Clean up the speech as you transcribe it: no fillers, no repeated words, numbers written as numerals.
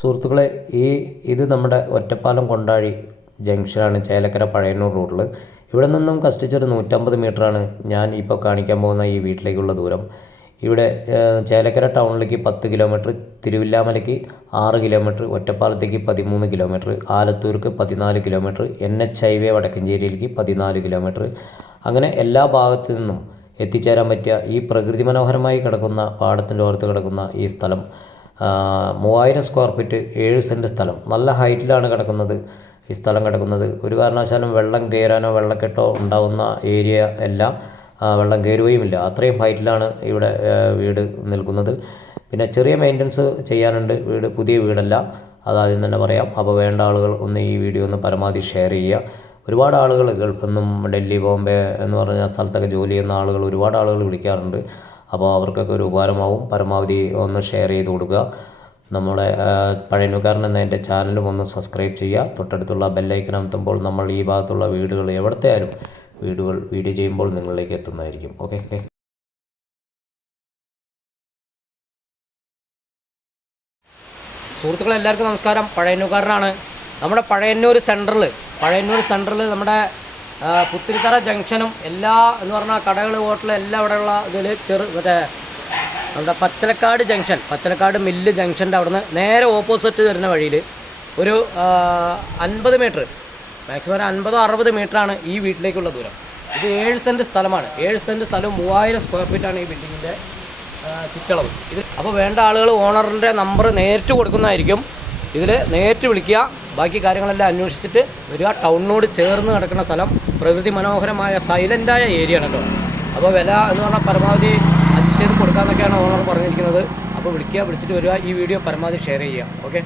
സുഹൃത്തുക്കളെ, ഇത് നമ്മുടെ ഒറ്റപ്പാലം കൊണ്ടാഴി ജംഗ്ഷനാണ്, ചേലക്കര പഴയന്നൂർ റോഡിൽ. ഇവിടെ നിന്നും കഷ്ടിച്ചൊരു 150 മീറ്ററാണ് ഞാൻ ഇപ്പോൾ കാണിക്കാൻ പോകുന്ന ഈ വീട്ടിലേക്കുള്ള ദൂരം. ഇവിടെ ചേലക്കര ടൗണിലേക്ക് 10 കിലോമീറ്റർ, തിരുവില്ലാമലയ്ക്ക് 6 കിലോമീറ്റർ, ഒറ്റപ്പാലത്തേക്ക് 13 കിലോമീറ്റർ, ആലത്തൂർക്ക് 14 കിലോമീറ്റർ, NH ഹൈവേ വടക്കഞ്ചേരിയിലേക്ക് 14 കിലോമീറ്റർ. അങ്ങനെ എല്ലാ ഭാഗത്തു നിന്നും എത്തിച്ചേരാൻ പറ്റിയ ഈ പ്രകൃതി മനോഹരമായി കിടക്കുന്ന പാടത്തിൻ്റെ ഓരത്ത് കിടക്കുന്ന ഈ സ്ഥലം 3000 സ്ക്വയർ ഫീറ്റ് 7 സെൻറ്റ് സ്ഥലം. നല്ല ഹൈറ്റിലാണ് കിടക്കുന്നത് ഈ സ്ഥലം കിടക്കുന്നത്. ഒരു കാരണവശാലും വെള്ളം കയറാനോ വെള്ളക്കെട്ടോ ഉണ്ടാവുന്ന ഏരിയ അല്ല, വെള്ളം കയറുകയുമില്ല. അത്രയും ഹൈറ്റിലാണ് ഇവിടെ വീട് നിൽക്കുന്നത്. പിന്നെ ചെറിയ മെയിൻ്റനൻസ് ചെയ്യാനുണ്ട്. പുതിയ വീടല്ല, അതാദ്യം തന്നെ പറയാം. അപ്പോൾ വേണ്ട ആളുകൾ ഒന്ന് ഈ വീഡിയോ ഒന്ന് പരമാവധി ഷെയർ ചെയ്യുക. ഒരുപാട് ആളുകൾ ഗൾഫിൽ നിന്നും ഡൽഹി, ബോംബെ എന്ന് പറഞ്ഞ സ്ഥലത്തൊക്കെ ജോലി ചെയ്യുന്ന ആളുകൾ ഒരുപാട് ആളുകൾ വിളിക്കാറുണ്ട്. അപ്പോൾ അവർക്കൊക്കെ ഒരു ഉപകാരമാവും. പരമാവധി ഒന്ന് ഷെയർ ചെയ്ത് കൊടുക്കുക. നമ്മുടെ പഴയന്നൂർക്കാരൻ എന്ന എൻ്റെ ചാനലും ഒന്ന് സബ്സ്ക്രൈബ് ചെയ്യുക. തൊട്ടടുത്തുള്ള ബെല്ലൈക്കൻ അമർത്തുമ്പോൾ നമ്മൾ ഈ ഭാഗത്തുള്ള വീടുകൾ എവിടത്തെ ആയാലും വീഡിയോ ചെയ്യുമ്പോൾ നിങ്ങളിലേക്ക് എത്തുന്നതായിരിക്കും. ഓക്കെ. സുഹൃത്തുക്കളെ, എല്ലാവർക്കും നമസ്കാരം. പഴയന്നൂർക്കാരനാണ്. നമ്മുടെ പഴയന്നൂർ സെൻറ്ററിൽ നമ്മുടെ പുത്തിരിത്തറ ജംഗ്ഷനും എല്ലാ എന്ന് പറഞ്ഞാൽ കടകൾ, ഹോട്ടൽ എല്ലാം ഇവിടെയുള്ള ഇതിൽ മറ്റേ നമ്മുടെ പച്ചലക്കാട് മില്ല് ജംഗ്ഷൻ്റെ അവിടുന്ന് നേരെ ഓപ്പോസിറ്റ് വരുന്ന വഴിയിൽ ഒരു 50 മീറ്റർ, മാക്സിമം ഒരു 50-60 മീറ്ററാണ് ഈ വീട്ടിലേക്കുള്ള ദൂരം. ഇത് 7 സെൻറ്റ് സ്ഥലമാണ്. 7 സെൻറ്റ് സ്ഥലം 3000 സ്ക്വയർ ഫീറ്റാണ് ഈ ബിൽഡിങ്ങിൻ്റെ ചുറ്റളവ്. ഇത് അപ്പോൾ വേണ്ട ആളുകൾ ഓണറിൻ്റെ നമ്പർ നേരിട്ട് കൊടുക്കുന്നതായിരിക്കും. ഇതിൽ നേരിട്ട് വിളിക്കുക. ബാക്കി കാര്യങ്ങളെല്ലാം അന്വേഷിച്ചിട്ട് വരിക. ടൗണിനോട് ചേർന്ന് കിടക്കുന്ന സ്ഥലം, പ്രകൃതി മനോഹരമായ സൈലൻ്റായ ഏരിയ ആണ് കേട്ടോ. അപ്പോൾ വില എന്ന് പറഞ്ഞാൽ പരമാവധി അഡ്ജസ്റ്റ് ചെയ്ത് കൊടുക്കാമെന്നൊക്കെയാണ് ഓണർ പറഞ്ഞിരിക്കുന്നത്. അപ്പോൾ വിളിച്ചിട്ട് വരിക. ഈ വീഡിയോ പരമാവധി ഷെയർ ചെയ്യുക. ഓക്കെ.